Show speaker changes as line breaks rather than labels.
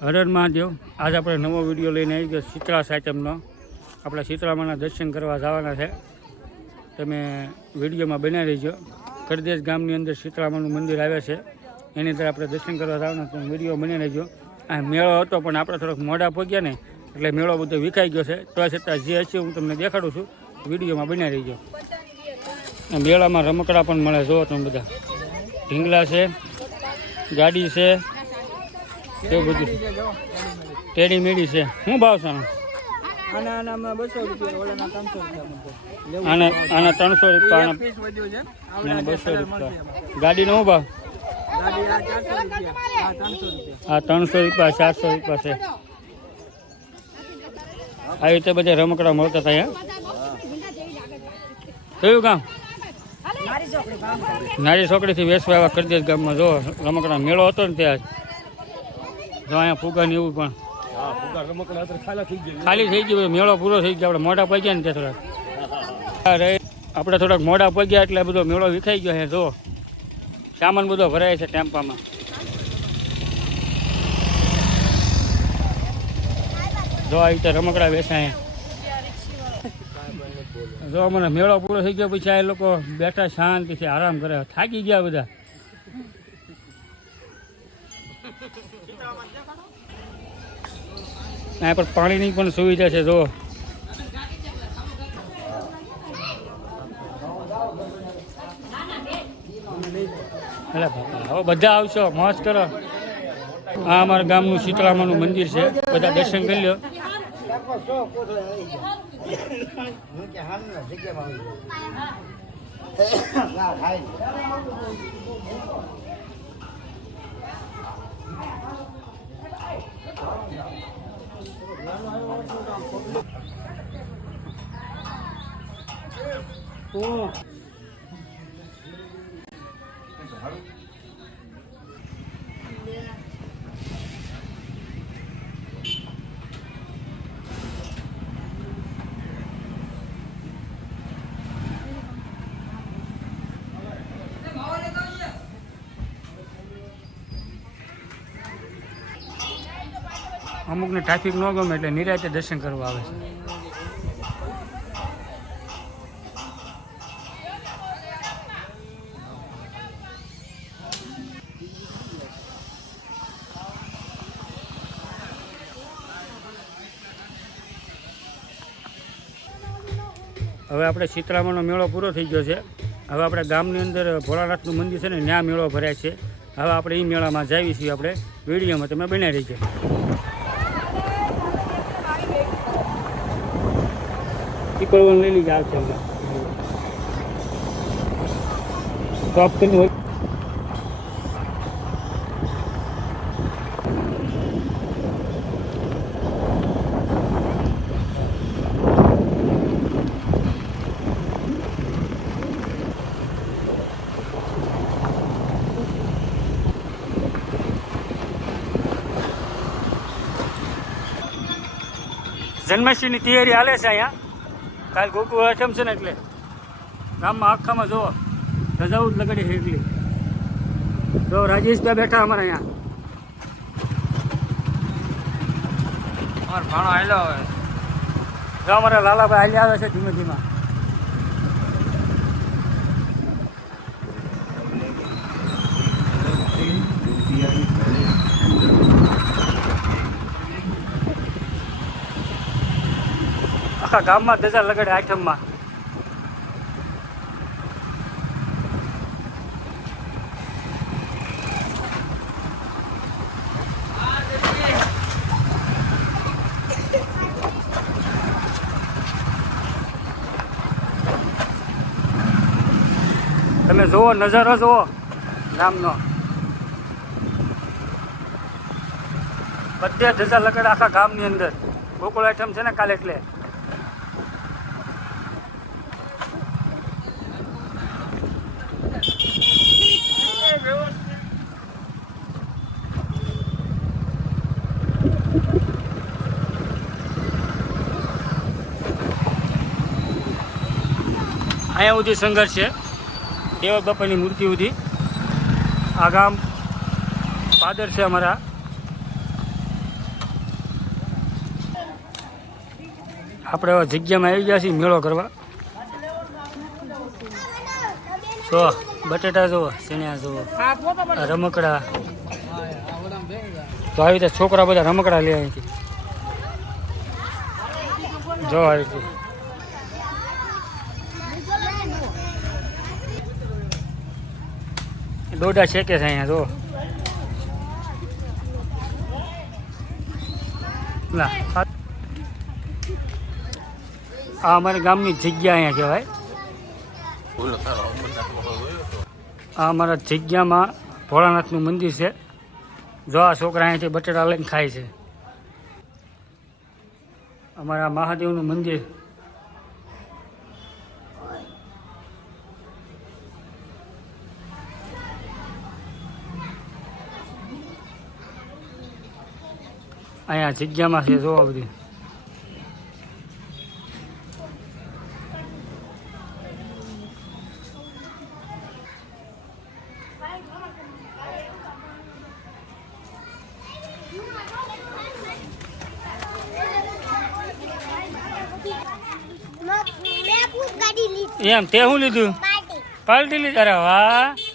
હર હર મહાદેવ. આજે આપણે નવો વીડિયો લઈને આવી ગયો શીતળા સાચમનો આપણે શીતળામાના દર્શન કરવા જવાના છે. તમે વિડીયોમાં બનાવી રહીજો કરદેશ ગામની અંદર શીતળામાનું મંદિર આવે છે. એની અંદર આપણે દર્શન કરવા જવાના તો વીડિયો બની રહેજો આ મેળો હતો પણ આપણે થોડોક મોડા પહોંચ્યા ને, એટલે મેળો બધો વિકાઈ ગયો છે. તો છતાં જે હશે હું તમને દેખાડું છું. વિડીયોમાં બનાવી રહીજો મેળામાં રમકડા પણ મળે, જુઓ તમે બધા. ઢીંગલા છે, ગાડી છે. એવું બધું? ટેડી મેડી છે. શું ભાવ છે આનો?
આના ત્રણસો રૂપિયા
આના બસો રૂપિયા. ગાડીનો શું ભાવ?
હા ત્રણસો રૂપિયા.
ચારસો રૂપિયા છે. આવી રીતે બધા રમકડા મળતા હતા કયું ગામ? નારી છોકરીથી વેસવા એવા કરી દે ગામમાં. જો રમકડા મેળો હતો ને ત્યાં. જો અહીંયા ફુગા ને એવું પણ ખાલી થઈ ગયું. મેળો પૂરો થઈ ગયો આપણે મોઢા પગ્યા ને ત્યાં થોડાક. અરે આપણે થોડાક મોડા પગ્યા એટલે બધો મેળો વિખાઈ ગયો છે જો. સામાન બધો ભરાય છે ટેમ્પામાં. જો આવી રીતે રમકડા બેસાય. જો મને મેળો પૂરો થઈ ગયો પછી આ લોકો બેઠા શાંતિથી આરામ કરે. થાકી ગયા બધા. અહીંયા પર પાણીની પણ સુવિધા છે જો બધા આવશો, મોજ કરો. આ અમારા ગામનું શીતળામાનું મંદિર છે, બધા દર્શન કરી લો અમુકને ટ્રાફિક ન ગમે એટલે નિરાતે દર્શન કરવા આવે છે. હવે આપણે સીતરામાનો મેળો પૂરો થઈ ગયો છે. હવે આપણે ગામની અંદર ભોળાનાથનું મંદિર છે ને, ત્યાં મેળો ભરાય છે. હવે આપણે એ મેળામાં જઈએ છીએ આપણે. વિડીયોમાં તમે બનાવી રહીજો. પીપળવન લઈ લીધા આવશે હમણાં. જન્માષ્ટમીની તૈયારી હાલે છે અહીંયા. કાલ ગોકુ આઠમ છે ને એટલે. ગામમાં આખામાં જુઓ, રજાઓ લગાડી છે એટલી. જો રાજેશભાઈ બેઠા અમારે અહીંયા.
અમારો ભાણો આવેલો હવે.
અમારા લાલાભાઈ હાલી આવે છે ધીમે ધીમે. આખા ગામમાં ધજા લગાડે આઠમમાં. તમે જુઓ, નજારો જુઓ, ગામનો. બધે ધજા લગડ આખા ગામની અંદર. ગોકુળ આઈટમ છે ને કાલે એટલે. અહીંયા સુધી સંઘર્ષ છે. દેવ બાપાની મૂર્તિ સુધી આ ગામ પાદર છે અમારા. આપણે જગ્યામાં આવી ગયા છીએ, મેળો કરવા. જો, બટેટા જુઓ ચણ્યા જુઓ, રમકડા. તો આવી રીતે છોકરા બધા રમકડા લે અહીંથી. જો, આવી દોડા શેકે છે અહીંયા, જો. ના આ અમારા ગામની જગ્યા અહીંયા કહેવાય. આ અમારા જગ્યામાં ભોળાનાથનું મંદિર છે. જો આ છોકરા અહીંયાથી બટેટા લઈને ખાય છે. અમારા મહાદેવનું મંદિર અહીંયા જગ્યામાં છે જોવા બધી. એમ તે શું લીધું? પાલટી લીધું? અરે વાહ.